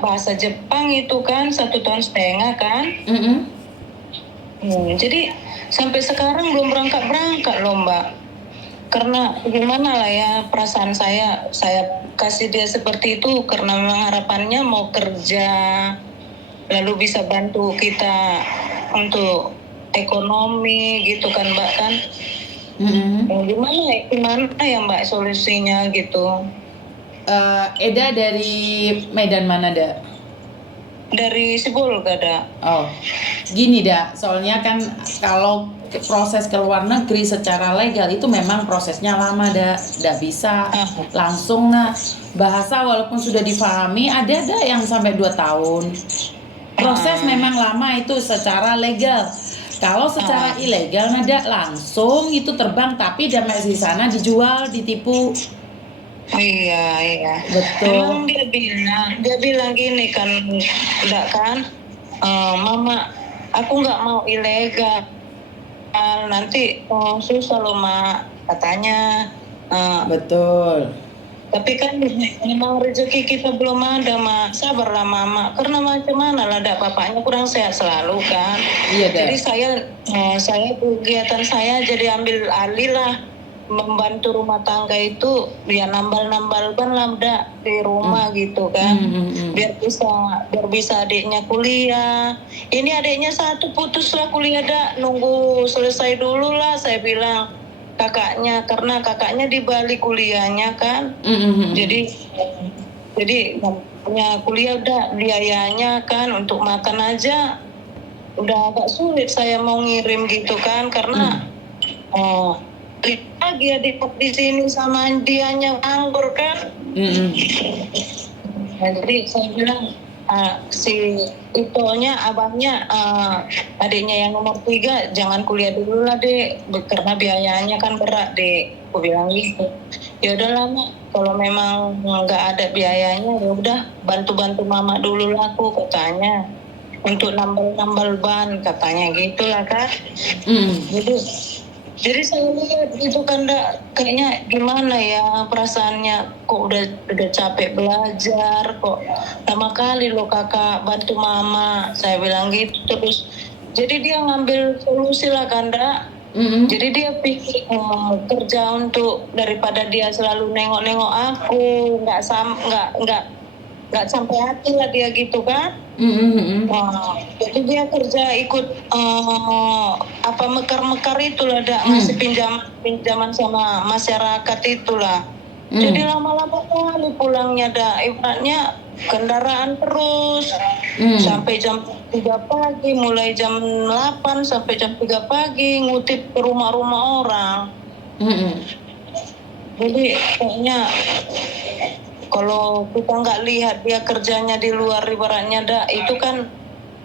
bahasa Jepang itu kan 1,5 tahun kan. Jadi sampai sekarang belum berangkat loh Mbak. Karena gimana lah ya perasaan saya kasih dia seperti itu karena memang harapannya mau kerja lalu bisa bantu kita untuk ekonomi gitu kan Mbak kan. Gimana ya Mbak solusinya gitu? Eda dari Medan mana, Da? Dari Sibul Gada. Oh, gini Da, soalnya kan kalau proses ke luar negeri secara legal itu memang prosesnya lama, Da. Nggak bisa langsung. Nah, bahasa walaupun sudah difahami ada yang sampai 2 tahun. Proses memang lama itu secara legal. Kalau secara ilegal nada langsung itu terbang tapi damai di sana dijual, ditipu. Iya. Betul. Memang dia bilang gini kan, enggak kan, Mama, aku nggak mau ilegal, nanti susah loh Mak, katanya. Betul. Tapi kan memang rezeki kita belum ada Mak, sabarlah Mama, karena macam mana lah, bapaknya kurang sehat selalu kan. Iya, jadi saya kegiatan saya jadi ambil alih lah membantu rumah tangga itu biar nambal ban lah udah di rumah gitu kan. biar bisa adiknya kuliah. Ini adiknya satu putus lah kuliah nunggu selesai dulu lah saya bilang kakaknya, karena kakaknya di Bali kuliahnya kan. Jadi punya kuliah biayanya kan untuk makan aja udah agak sulit saya mau ngirim gitu kan, karena dia di sini sama dianya nganggur kan. Jadi saya bilang si Itonya abangnya adiknya yang nomor 3 jangan kuliah dulu lah Dek, karena biayanya kan berat Dek, aku bilang gitu. Ya udah lama kalau memang nggak ada biayanya ya udah bantu Mama dulu lah aku, katanya, untuk nambal ban katanya gitulah kan. Jadi saya lihat itu kan kayaknya gimana ya perasaannya, kok udah capek belajar, kok lama kali lo kakak bantu Mama, saya bilang gitu. Terus jadi dia ngambil solusi lah kan jadi dia pikir kerja untuk daripada dia selalu nengok aku, nggak sampai hati lah dia gitu kan. Jadi dia kerja ikut mekar itulah ngasih pinjaman sama masyarakat itulah. Jadi lama-lama kali pulangnya ibaratnya kendaraan terus sampai jam 3 pagi, mulai jam 8 sampai jam 3 pagi ngutip ke rumah-rumah orang. Jadi kayaknya kalau kita nggak lihat dia kerjanya di luar ibaratnya itu kan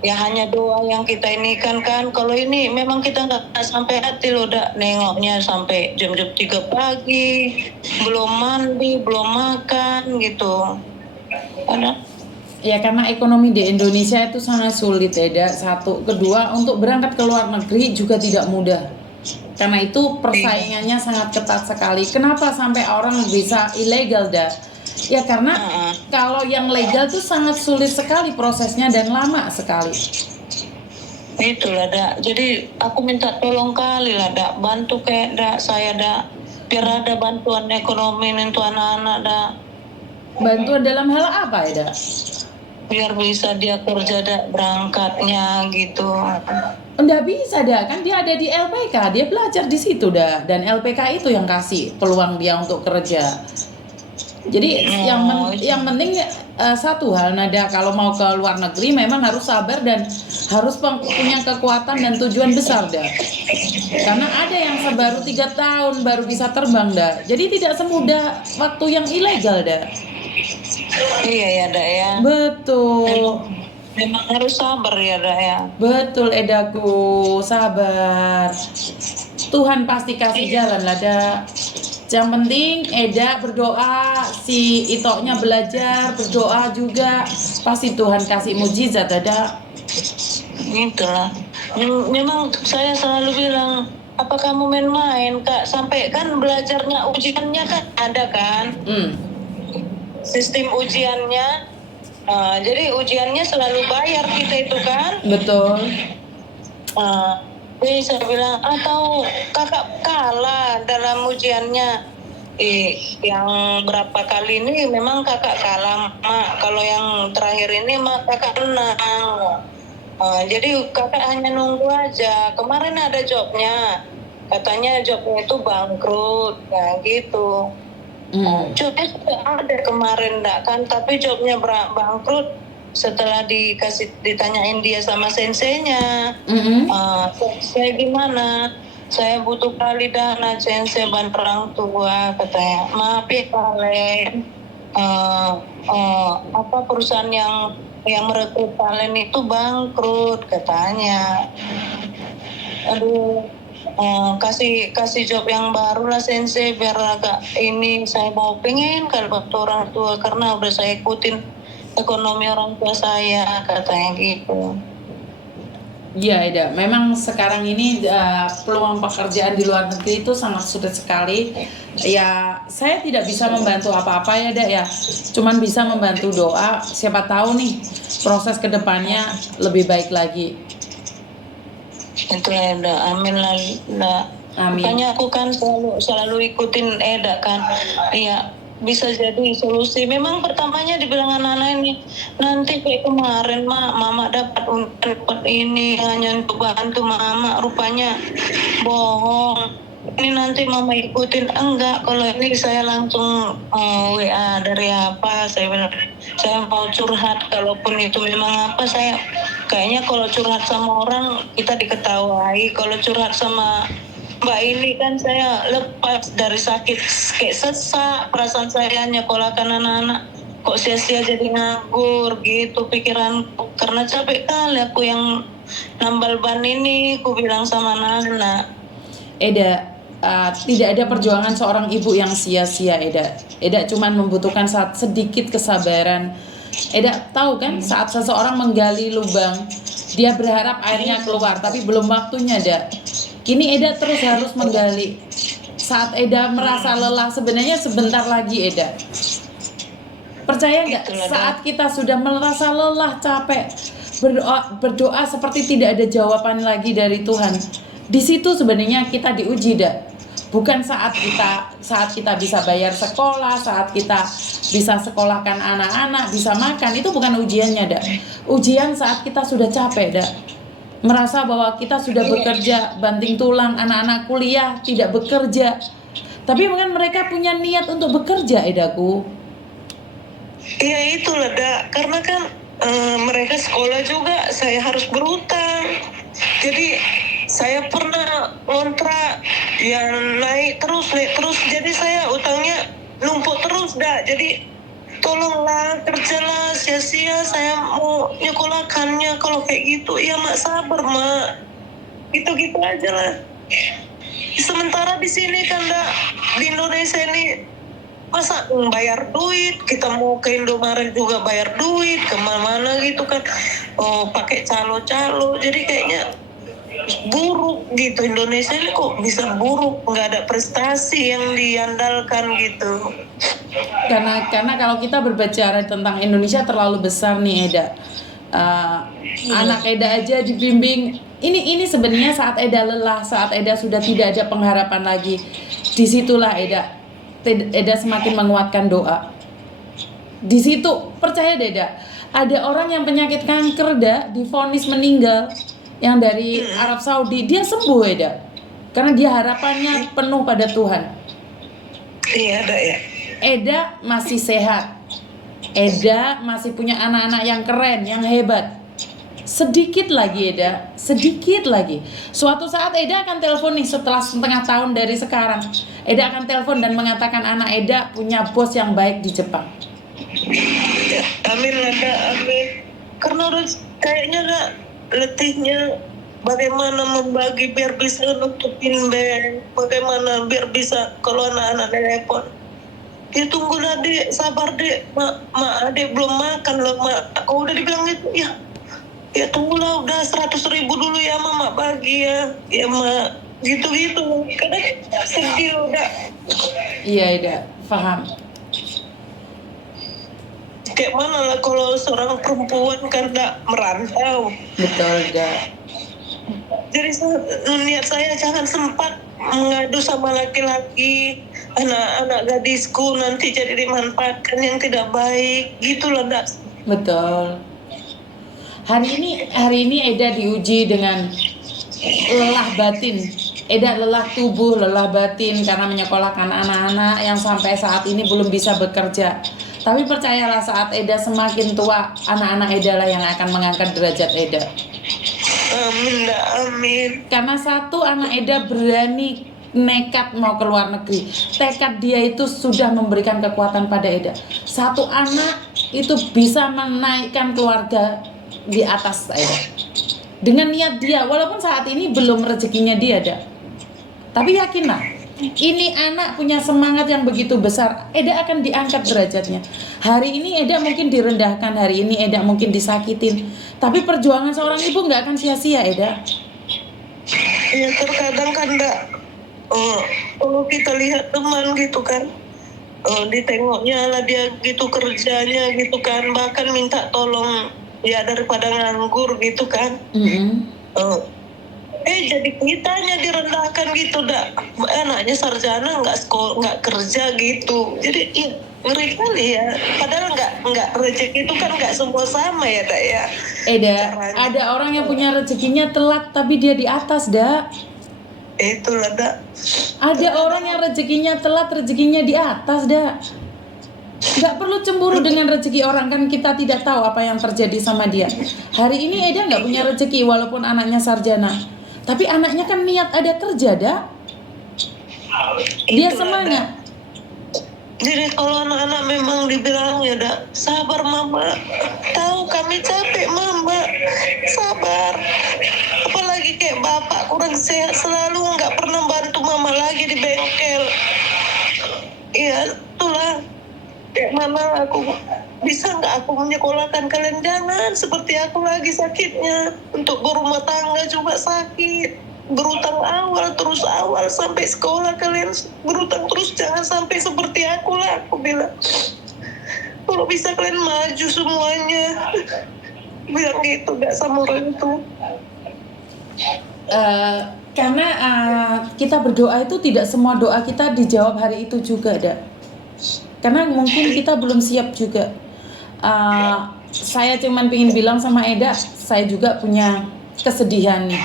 ya hanya doa yang kita ini kan. Kalau ini memang kita nggak sampai hati loh nengoknya sampai jam-jam 3 pagi belum mandi belum makan gitu. Karena ekonomi di Indonesia itu sangat sulit ya, satu. Kedua, untuk berangkat ke luar negeri juga tidak mudah. Karena itu persaingannya sangat ketat sekali. Kenapa sampai orang bisa ilegal Ya karena kalau yang legal tuh sangat sulit sekali prosesnya dan lama sekali. Itulah jadi aku minta tolong kali lah bantu kayak saya biar ada bantuan ekonomi untuk anak-anak Bantuan dalam hal apa ya biar bisa dia kerja berangkatnya gitu. Nggak bisa kan dia ada di LPK, dia belajar di situ dan LPK itu yang kasih peluang dia untuk kerja. Jadi yang penting satu hal kalau mau ke luar negeri memang harus sabar dan harus punya kekuatan dan tujuan besar karena ada yang baru 3 tahun baru bisa terbang jadi tidak semudah waktu yang ilegal Iya ya ya. Betul. Memang harus sabar ya ya. Betul Edaku, sabar. Tuhan pasti kasih jalan lah Yang penting Eda berdoa, si Itoknya belajar, berdoa juga, pasti Tuhan kasih mujizat Itulah. Memang saya selalu bilang, apa kamu main-main Kak? Sampai kan belajarnya ujiannya kan ada kan? Sistem ujiannya Jadi ujiannya selalu bayar kita itu kan. Betul. Jadi saya bilang, atau kakak kalah dalam ujiannya. Yang berapa kali ini memang kakak kalah, Mak. Kalau yang terakhir ini Mak kakak menang. Jadi kakak hanya nunggu aja. Kemarin ada jobnya, katanya jobnya itu bangkrut, ya gitu. Jobnya sudah ada kemarin enggak kan, tapi jobnya bangkrut setelah ditanyain dia sama senseinya. Saya gimana? Saya butuh kali dana sensei bantu orang tua, katanya. Maaf ya kalian, perusahaan yang merekrut kalian itu bangkrut, katanya. Aduh, kasih job yang baru lah sensei, biar agak ini. Saya mau pengen kalau waktu orang tua, karena udah saya ikutin ekonomi orang tua saya, katanya gitu. Iya, Eda. Memang sekarang ini peluang pekerjaan di luar negeri itu sangat sulit sekali. Ya, saya tidak bisa membantu apa-apa ya, Eda ya. Cuman bisa membantu doa. Siapa tahu nih proses kedepannya lebih baik lagi. Itu Eda, amin lah. Amin. Makanya aku kan selalu ikutin Eda kan. Iya, bisa jadi solusi. Memang pertamanya dibilang anak-anak ini, nanti kayak kemarin mama dapat ini hanya untuk bantu mama, rupanya bohong. Ini nanti mama ikutin, enggak, kalau ini saya langsung WA dari apa, saya bilang saya mau curhat, kalaupun itu memang apa, saya kayaknya kalau curhat sama orang kita diketahui, kalau curhat sama Mbak ini kan saya lepas dari sakit kayak sesak, perasaan saya nyekolahkan anak-anak kok sia-sia jadi nganggur gitu pikiranku, karena capek kali aku yang nambal ban ini, aku bilang sama anak-anak. Eda, tidak ada perjuangan seorang ibu yang sia-sia, Eda. Eda cuma membutuhkan sedikit kesabaran. Eda tahu kan, saat seseorang menggali lubang, dia berharap airnya keluar, tapi belum waktunya, Eda. Kini Eda terus harus menggali. Saat Eda merasa lelah, sebenarnya sebentar lagi, Eda. Percaya nggak? Saat kita sudah merasa lelah, capek, berdoa seperti tidak ada jawaban lagi dari Tuhan. Di situ sebenarnya kita diuji, Eda. Bukan saat kita bisa bayar sekolah, saat kita bisa sekolahkan anak-anak, bisa makan, itu bukan ujiannya, Eda. Ujian saat kita sudah capek, Eda. Merasa bahwa kita sudah bekerja banting tulang, anak-anak kuliah tidak bekerja, tapi mungkin mereka punya niat untuk bekerja, Edaku. Iya itulah, karena kan mereka sekolah juga, saya harus berutang, jadi saya pernah kontrak yang naik terus, jadi saya utangnya numpuk terus, jadi tolonglah kerjalah, sia-sia saya mau nyekolahkannya kalau kayak gitu. Ya Mak, sabar Mak, gitu-gitu aja lah. Sementara di sini kan di Indonesia ini masa bayar duit, kita mau ke Indomaret juga bayar duit, kemana-mana gitu kan, pakai calo-calo, jadi kayaknya buruk gitu. Indonesia ini kok bisa buruk, nggak ada prestasi yang diandalkan gitu. Karena kalau kita berbicara tentang Indonesia terlalu besar nih, Eda. Anak Eda aja dibimbing. Ini sebenarnya saat Eda lelah, saat Eda sudah tidak ada pengharapan lagi. Disitulah Eda semakin menguatkan doa. Di situ percaya Eda, ada orang yang penyakit kanker divonis meninggal, yang dari Arab Saudi, dia sembuh, Eda, karena dia harapannya penuh pada Tuhan. Iya, ada ya. Eda masih sehat, Eda masih punya anak-anak yang keren, yang hebat. Sedikit lagi, Eda, sedikit lagi. Suatu saat Eda akan telepon nih, setelah setengah tahun dari sekarang, Eda akan telepon dan mengatakan anak Eda punya bos yang baik di Jepang. Ya, amin lah, amin. Karena udah kayaknya letihnya bagaimana membagi biar bisa nutupin bank, bagaimana biar bisa kalau anak-anak telepon, ya tunggulah Dek, sabar Dek, mak Adek belum makan loh mak. Kalau udah dibilang gitu, ya tunggulah, udah 100.000 dulu ya mama bagi ya mak, gitu-gitu. Kadang sedih udah. Iya, Eda, paham. kayak mana lah kalau seorang perempuan kan nggak merantau. Betul, dah. Jadi niat saya jangan sempat mengadu sama laki-laki, anak-anak gadisku nanti jadi dimanfaatkan yang tidak baik, gitulah Dak. Betul. Hari ini Eda diuji dengan lelah batin. Eda lelah tubuh, lelah batin karena menyekolahkan anak-anak yang sampai saat ini belum bisa bekerja. Tapi percayalah, saat Eda semakin tua, anak-anak Eda lah yang akan mengangkat derajat Eda. Amin Dak, amin. Karena satu, anak Eda berani nekat mau ke luar negeri. Tekad dia itu sudah memberikan kekuatan pada Eda. Satu anak itu bisa menaikkan keluarga di atas Eda. Dengan niat dia, walaupun saat ini belum rezekinya dia ada. Tapi yakinlah, ini anak punya semangat yang begitu besar. Eda akan diangkat derajatnya. Hari ini Eda mungkin direndahkan, hari ini Eda mungkin disakitin. Tapi perjuangan seorang ibu nggak akan sia-sia, Eda. Ya terkadang kan Dak, kalau kita lihat teman gitu kan, ditengoknya lah dia gitu kerjanya gitu kan, bahkan minta tolong ya daripada nganggur gitu kan. Jadi kitanya direndahkan gitu Dak, anaknya sarjana nggak sekolah nggak kerja gitu, jadi ya, ngeri kali ya. Padahal nggak rezeki itu kan nggak semua sama ya Dak ya. Eda, ada orang yang punya rezekinya telat tapi dia di atas, Dak. Itulah Dak. Ada orang yang rezekinya telat, rezekinya di atas, Dak. Nggak perlu cemburu dengan rezeki orang, kan kita tidak tahu apa yang terjadi sama dia. Hari ini Eda nggak punya rezeki walaupun anaknya sarjana. Tapi anaknya kan niat ada kerja, Dak. Dia Itulah, semangat. Dak. Jadi kalau anak-anak memang dibilang ya Dak, sabar Mama. Tahu kami capek Mama, sabar. Apalagi kayak bapak kurang sehat, selalu nggak pernah bantu Mama lagi di bengkel. Iya, itulah. Kayak mana aku bisa nggak aku menyekolahkan kalian, jangan seperti aku lagi sakitnya. Untuk berumah tangga juga sakit, berutang awal sampai sekolah kalian berutang terus, jangan sampai seperti aku lah, aku bilang. Kalau bisa kalian maju semuanya, bilang gitu nggak sama orang itu. Karena kita berdoa itu tidak semua doa kita dijawab hari itu juga, Dak. Karena mungkin kita belum siap juga. Saya cuman pengen bilang sama Eda, saya juga punya kesedihan nih.